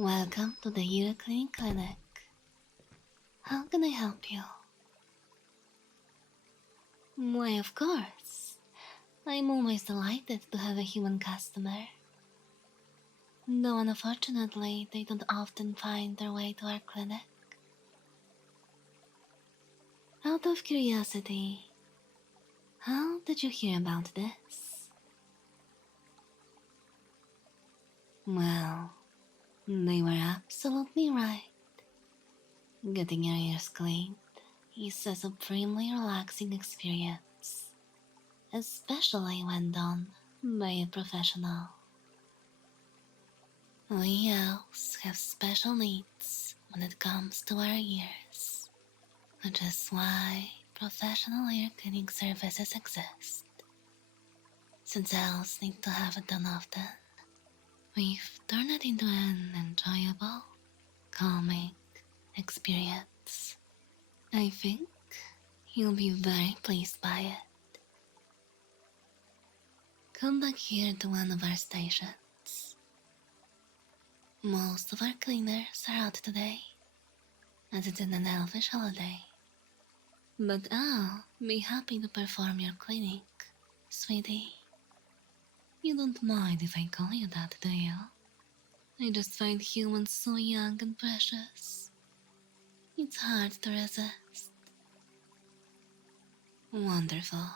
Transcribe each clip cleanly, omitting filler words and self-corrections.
Welcome to the Ear Cleaning Clinic. How can I help you? Why, of course. I'm always delighted to have a human customer. Though unfortunately, they don't often find their way to our clinic. Out of curiosity, how did you hear about this? Well, they were absolutely right. Getting your ears cleaned is a supremely relaxing experience, especially when done by a professional. We elves have special needs when it comes to our ears, which is why professional ear cleaning services exist. Since elves need to have it done often, we've turned it into an enjoyable, calming experience. I think you'll be very pleased by it. Come back here to one of our stations. Most of our cleaners are out today, as it's an elvish holiday. But I'll be happy to perform your cleaning, sweetie. You don't mind if I call you that, do you? I just find humans so young and precious. It's hard to resist. Wonderful.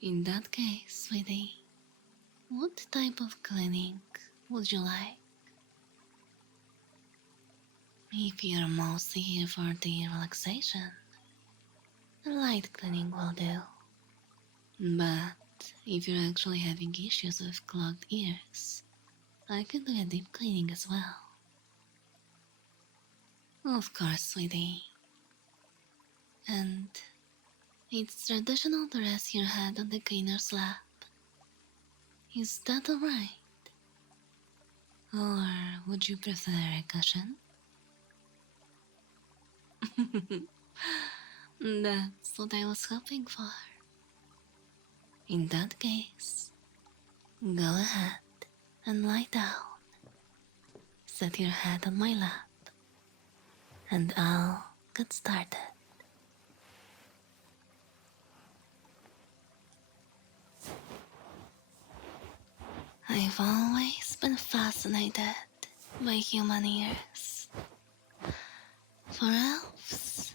In that case, sweetie, what type of cleaning would you like? If you're mostly here for the relaxation, a light cleaning will do. But if you're actually having issues with clogged ears, I can do a deep cleaning as well. Of course, sweetie. And it's traditional to rest your head on the cleaner's lap. Is that alright? Or would you prefer a cushion? That's what I was hoping for. In that case, go ahead and lie down. Set your head on my lap, and I'll get started. I've always been fascinated by human ears. For elves,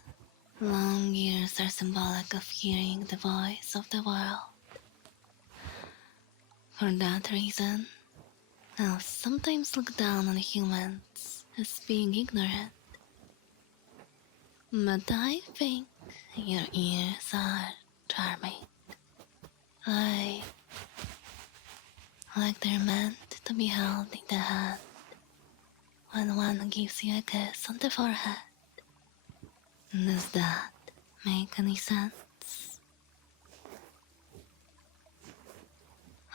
long ears are symbolic of hearing the voice of the world. For that reason, elves sometimes look down on humans as being ignorant. But I think your ears are charming. Like they're meant to be held in the hand when one gives you a kiss on the forehead. Does that make any sense?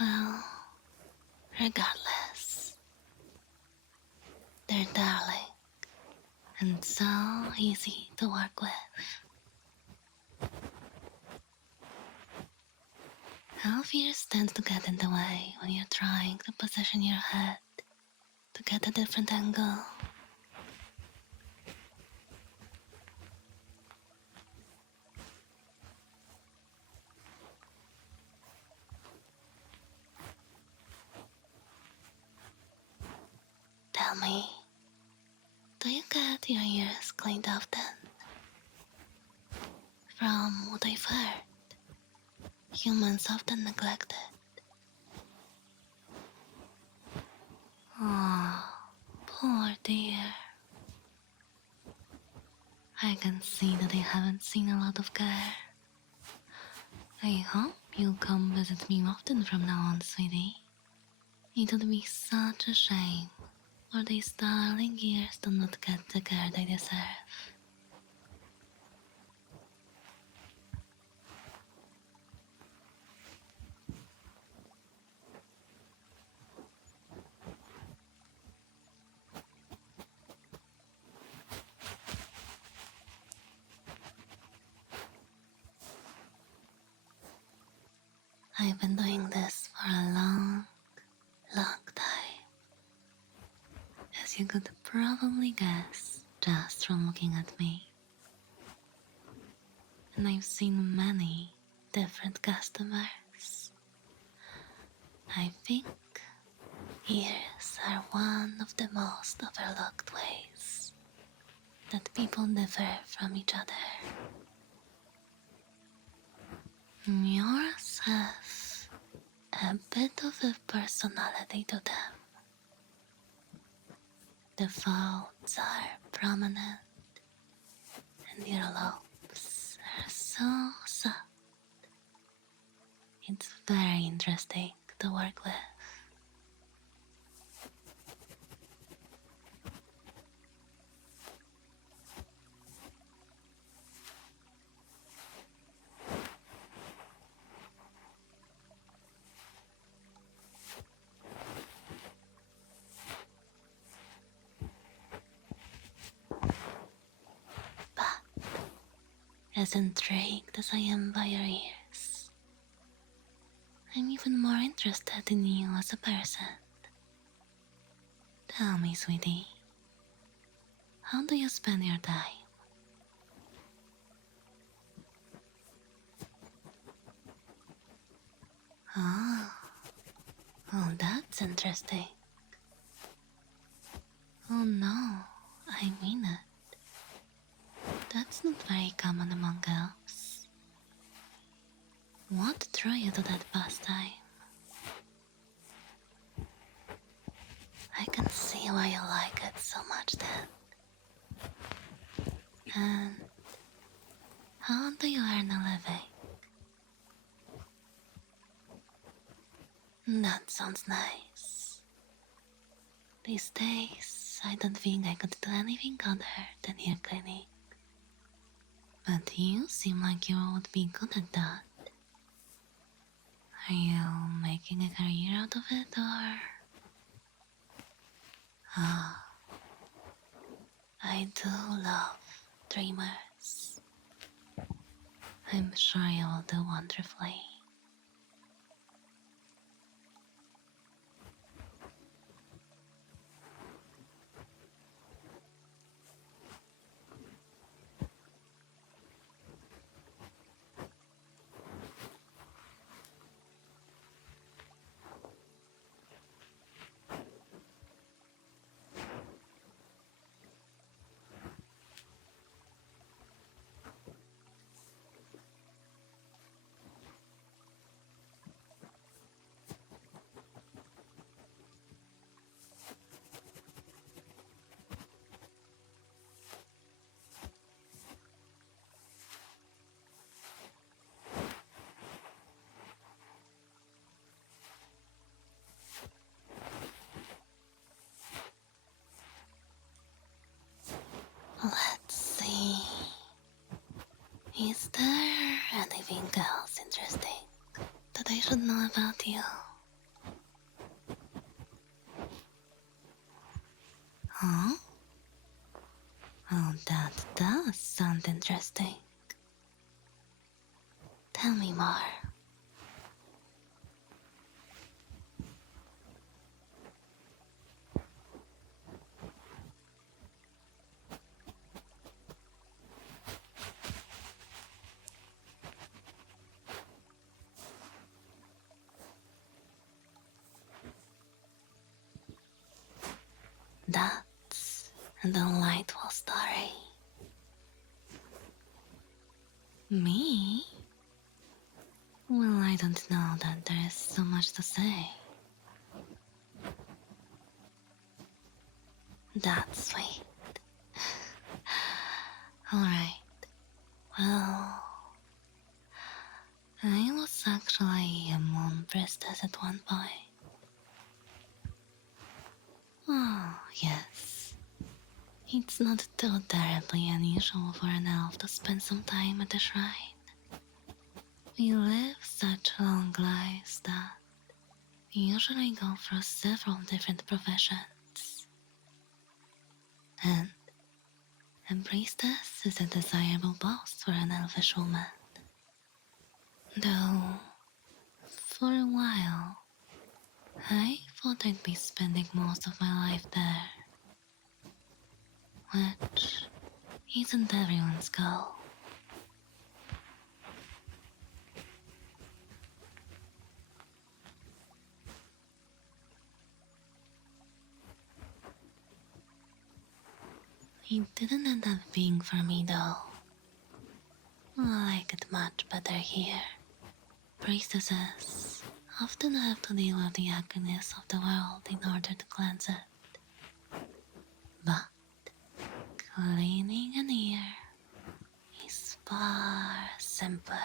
Well, regardless, they're darling and so easy to work with. Elf ears tend to get in the way when you're trying to position your head to get a different angle. Tell me, do you get your ears cleaned often? From what I've heard, humans often neglect it. Oh, poor dear. I can see that they haven't seen a lot of care. I hope you'll come visit me often from now on, sweetie. It would be such a shame for these darling ears to not get the care they deserve. I've been doing this for a long, long time. guess just from looking at me. And I've seen many different customers. I think ears are one of the most overlooked ways that people differ from each other. Yours have a bit of a personality to them. The folds are prominent and your lobes are so soft. It's very interesting to work with. But as intrigued as I am by your ears, I'm even more interested in you as a person. Tell me, sweetie, how do you spend your time? Oh, oh, that's interesting. Oh no, I mean it. That's not very common among girls. What drew you to that pastime? I can see why you like it so much then. And how do you earn a living? That sounds nice. These days, I don't think I could do anything other than ear cleaning. But you seem like you would be good at that. Are you making a career out of it, or? Ah, I do love dreamers. I'm sure you will do wonderfully. Let's see. Is there anything else interesting that I should know about you? Huh? Oh, that does sound interesting. Tell me more. That's a delightful story. Me? Well, I don't know that there is so much to say. That's sweet. Alright, well, I was actually a moon priestess at one point. Oh, yes. It's not too terribly unusual for an elf to spend some time at the shrine. We live such long lives that we usually go through several different professions. And a priestess is a desirable post for an elfish woman. Though, for a while, I thought I'd be spending most of my life there. which isn't everyone's goal. It didn't end up being for me though. I like it much better here. Priestesses often have to deal with the ugliness of the world in order to cleanse it. But cleaning an ear is far simpler.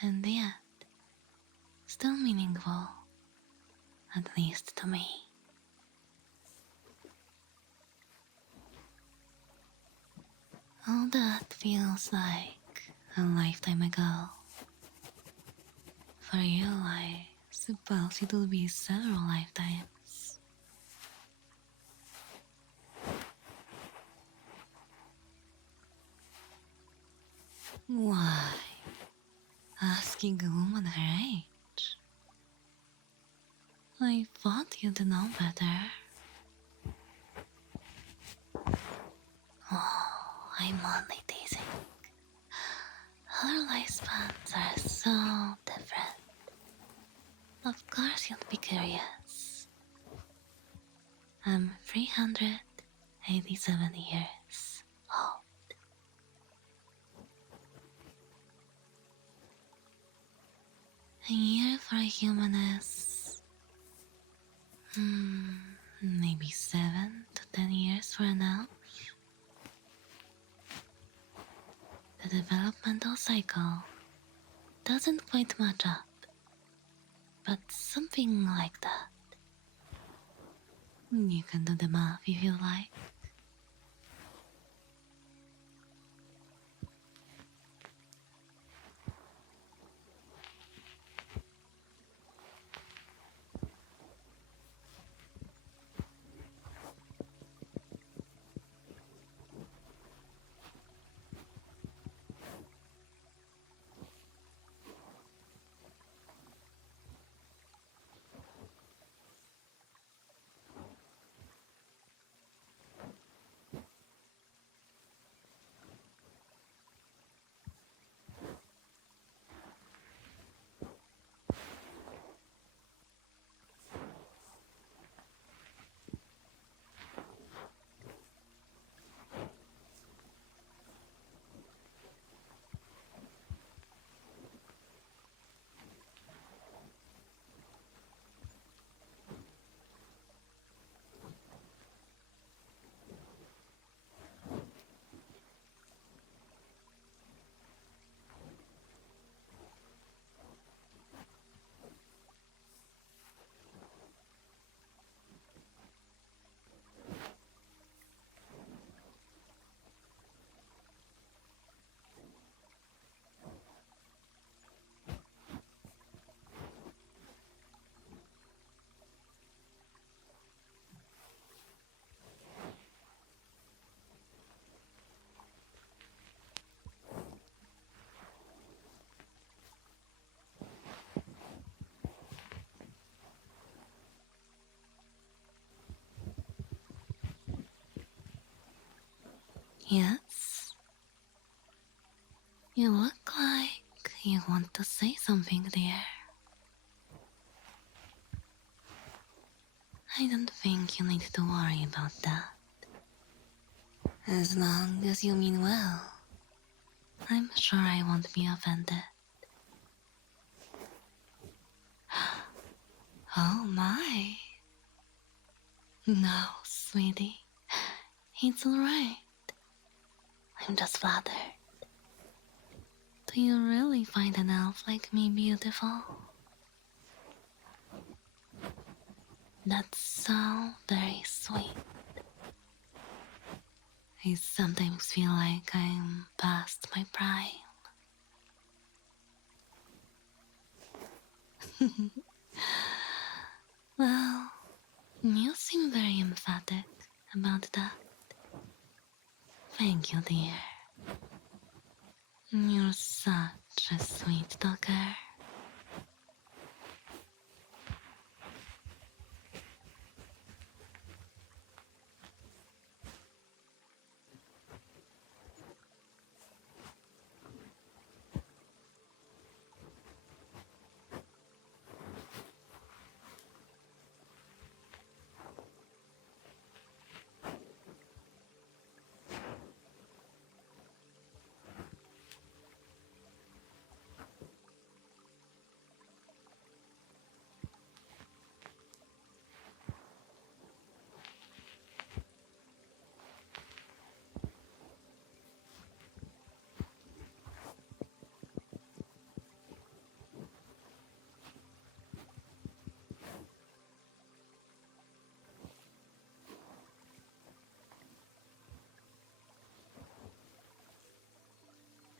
And yet, still meaningful, at least to me. All that feels like a lifetime ago. For you, I suppose it will be several lifetimes. Why? Asking a woman her age? I thought you'd know better. Oh, I'm only teasing. Our lifespans are so different. Of course you'd be curious. I'm 387 years old. A year for a human is... maybe 7 to 10 years for an elf. The developmental cycle doesn't quite match up, but something like that. You can do the math if you like. Yes? You look like you want to say something, dear. I don't think you need to worry about that. As long as you mean well, I'm sure I won't be offended. Oh my. No, sweetie. It's alright. I'm just flattered. Do you really find an elf like me beautiful? That's so very sweet. I sometimes feel like I'm past my prime. Well, you seem very emphatic about that. Thank you, dear. You're such a sweet talker.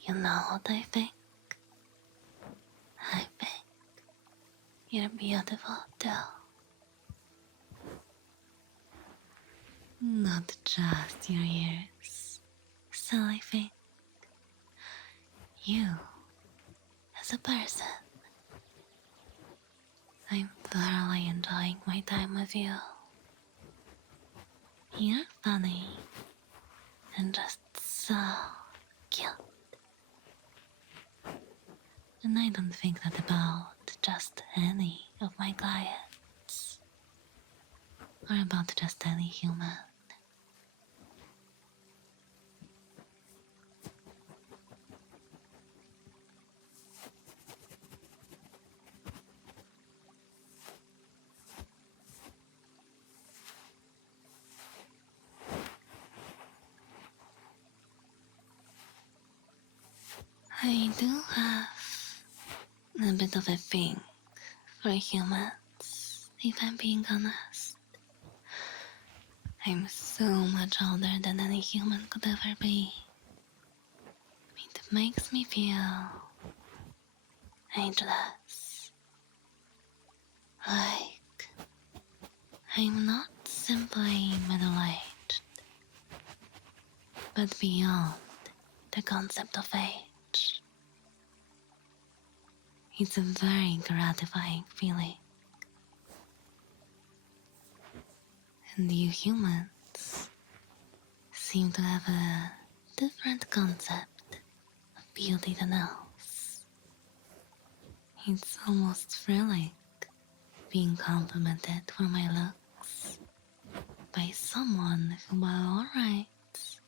You know what I think? I think you're beautiful too. Not just your ears. So I think you, as a person, I'm thoroughly enjoying my time with you. You're funny and just so cute. And I don't think that about just any of my clients, or about just any human. I do have a bit of a thing for humans, if I'm being honest. I'm so much older than any human could ever be. It makes me feel ageless. Like I'm not simply middle-aged, but beyond the concept of age. It's a very gratifying feeling. And you humans seem to have a different concept of beauty than else. It's almost thrilling being complimented for my looks by someone who, by all rights,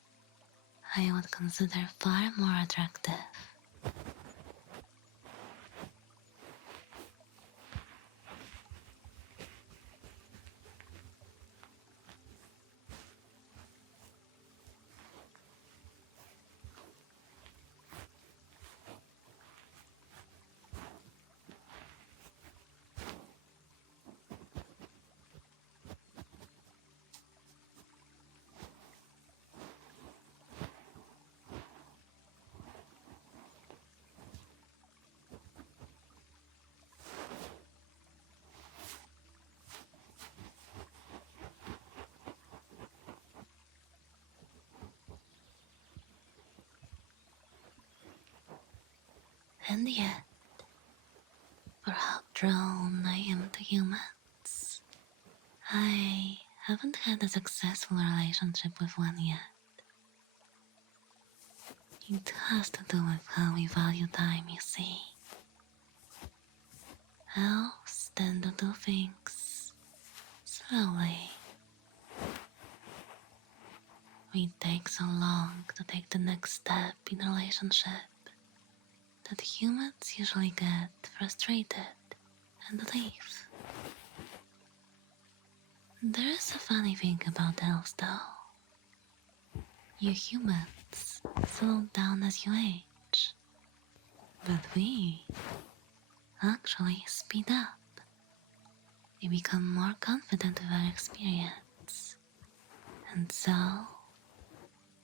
I would consider far more attractive. And yet, for how drawn I am to humans, I haven't had a successful relationship with one yet. It has to do with how we value time, you see. Elves tend to do things slowly. We take so long to take the next step in a relationship that humans usually get frustrated and leave. There is a funny thing about elves though. You humans slow down as you age, but we actually speed up. We become more confident with our experience, and so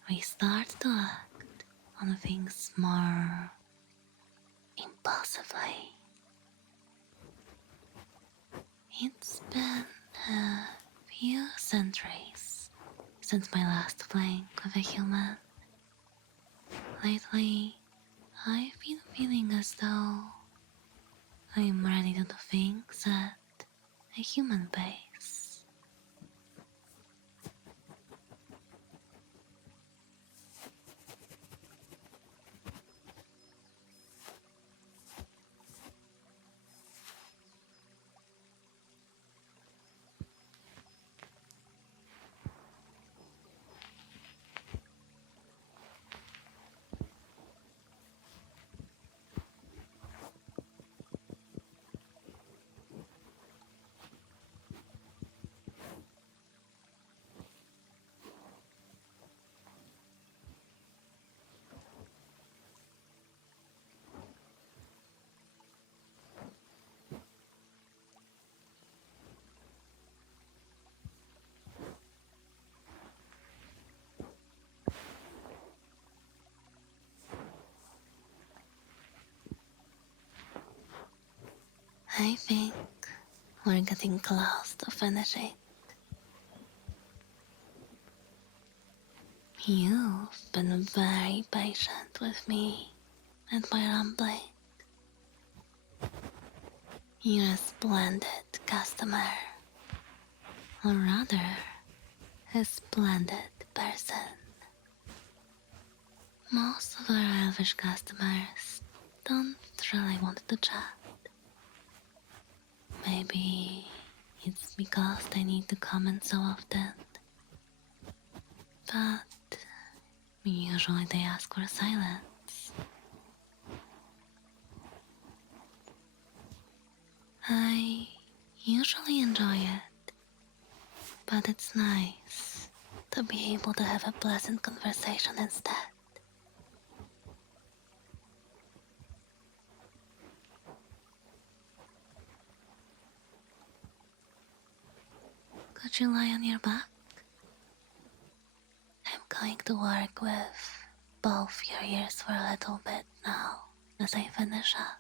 we start to act on things more impulsively. It's been a few centuries since my last fling with a human. Lately, I've been feeling as though I'm ready to do things at a human pace. I think we're getting close to finishing. You've been very patient with me and my rambling. You're a splendid customer, or rather, a splendid person. Most of our elvish customers don't really want to chat. Maybe it's because they need to comment so often. But usually they ask for silence. I usually enjoy it, but it's nice to be able to have a pleasant conversation instead. Could you lie on your back? I'm going to work with both your ears for a little bit now as I finish up.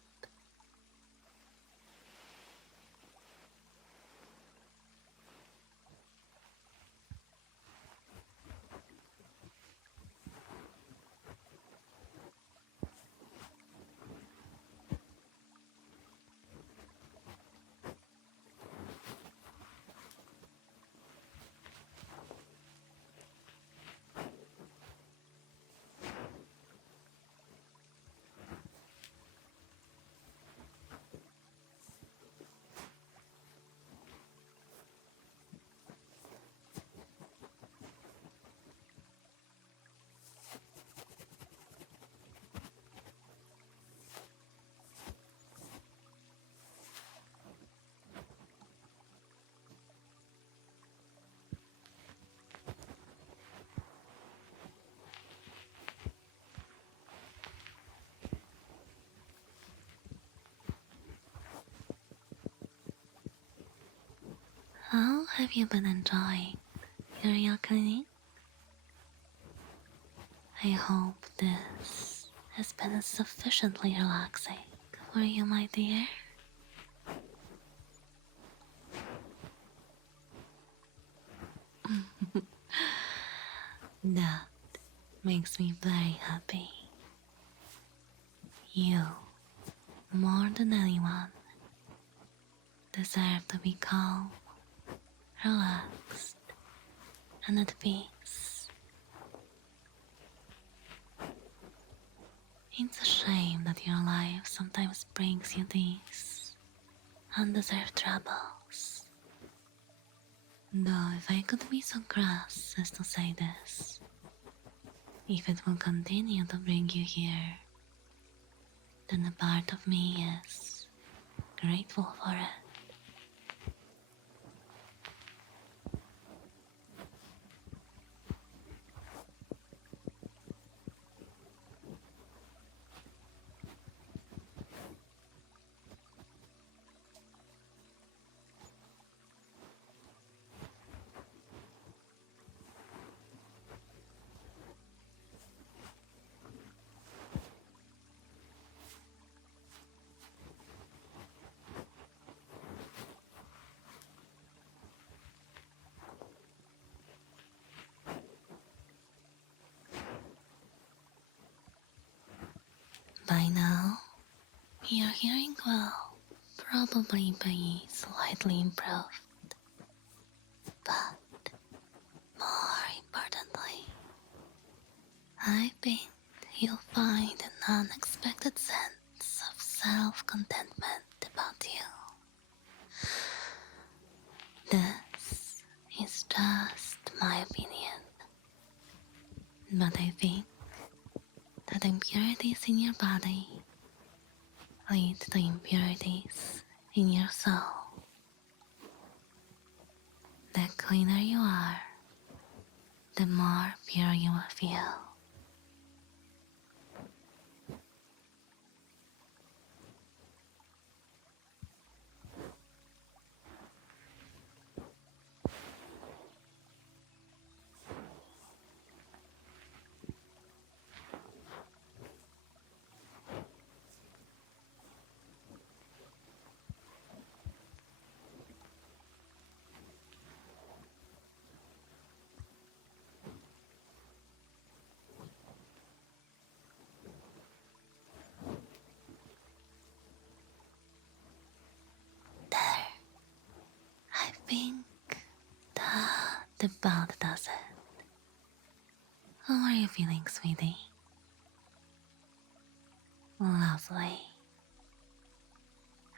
How have you been enjoying your real cleaning? I hope this has been sufficiently relaxing for you, my dear. That makes me very happy. You, more than anyone, deserve to be calm, relaxed, and at peace. It's a shame that your life sometimes brings you these undeserved troubles. Though if I could be so crass as to say this, if it will continue to bring you here, then a part of me is grateful for it. By now, your hearing will probably be slightly improved, but more importantly, I think you'll find an unexpected sense of self-contentment about you. This is just my opinion, but I think that impurities in your body lead to impurities in your soul. The cleaner you are, the more pure you will feel. about does it. How are you feeling, sweetie? Lovely.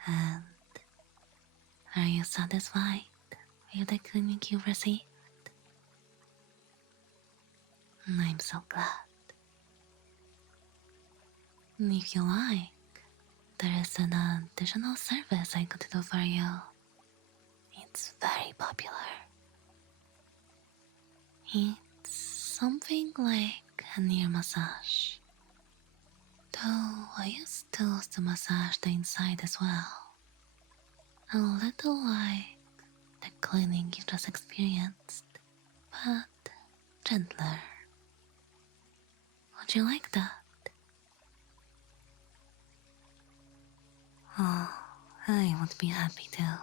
And are you satisfied with the cleaning you've received? I'm so glad. If you like, there is an additional service I could do for you. It's very popular. It's something like an ear massage. Though I use tools to massage the inside as well. A little like the cleaning you just experienced, but gentler. Would you like that? Oh, I would be happy to.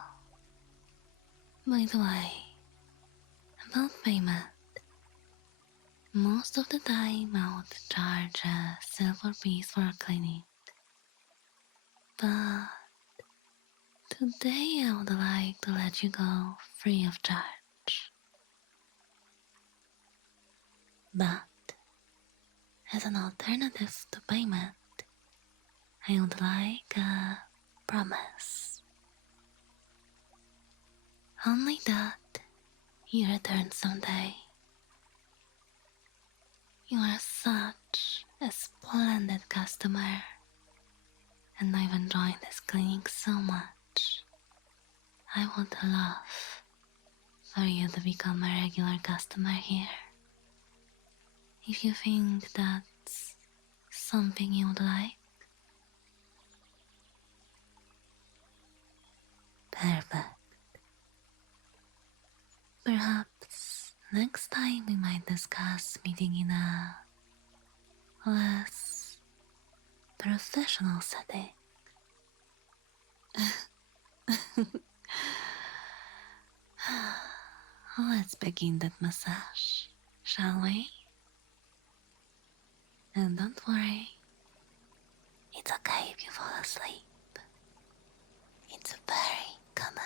By the way, about payment, most of the time I would charge a silver piece for cleaning. But today I would like to let you go free of charge. But as an alternative to payment, I would like a promise. Only that you return someday. You are such a splendid customer, and I've enjoyed this cleaning so much. I would love for you to become a regular customer here. If you think that's something you would like. Perfect. Perhaps next time we might discuss meeting in a less professional setting. Let's begin that massage, shall we? And don't worry, it's okay if you fall asleep. It's very common.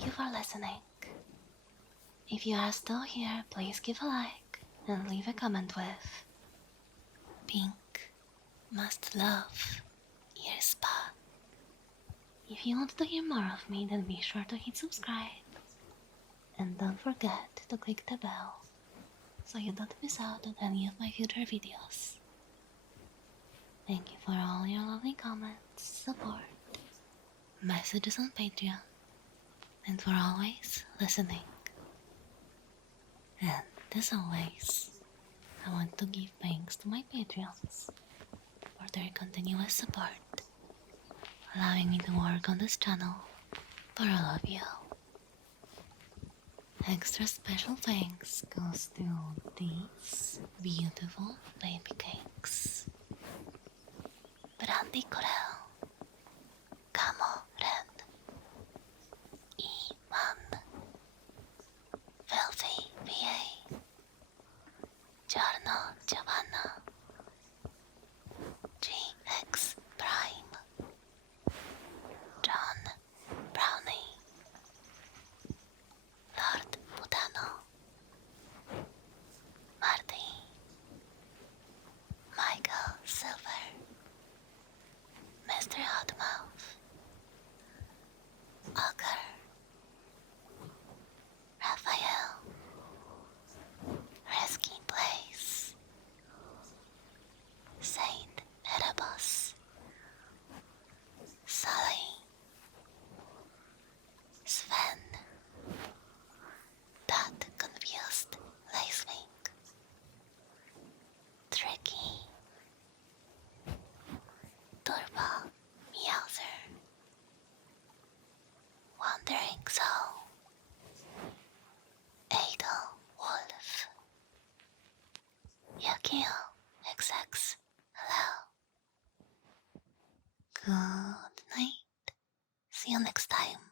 thank you for listening. If you are still here, please give a like and leave a comment with Pink must love ear spa. If you want to hear more of me, then be sure to hit subscribe. And don't forget to click the bell so you don't miss out on any of my future videos. Thank you for all your lovely comments, support, messages on Patreon, and for always listening. And as always, I want to give thanks to my Patreons for their continuous support, allowing me to work on this channel for all of you. Extra special thanks goes to these beautiful baby cakes. Brandy Corel, Camo Ren, Iman, Filthy VA, Giorno Giovanna, GX Prime, John Brownie, Lord Putano, Marty, Michael Silver, Mr. Hotmouth, Ogre, Raphael, Risky Place, Saint Erebus, Sully, Sven, That Confused Lacewing, Tricky, Turbo Meowser, Wandering Soul, Adel Wolf, Yukio XX, hello. Good night. See you next time.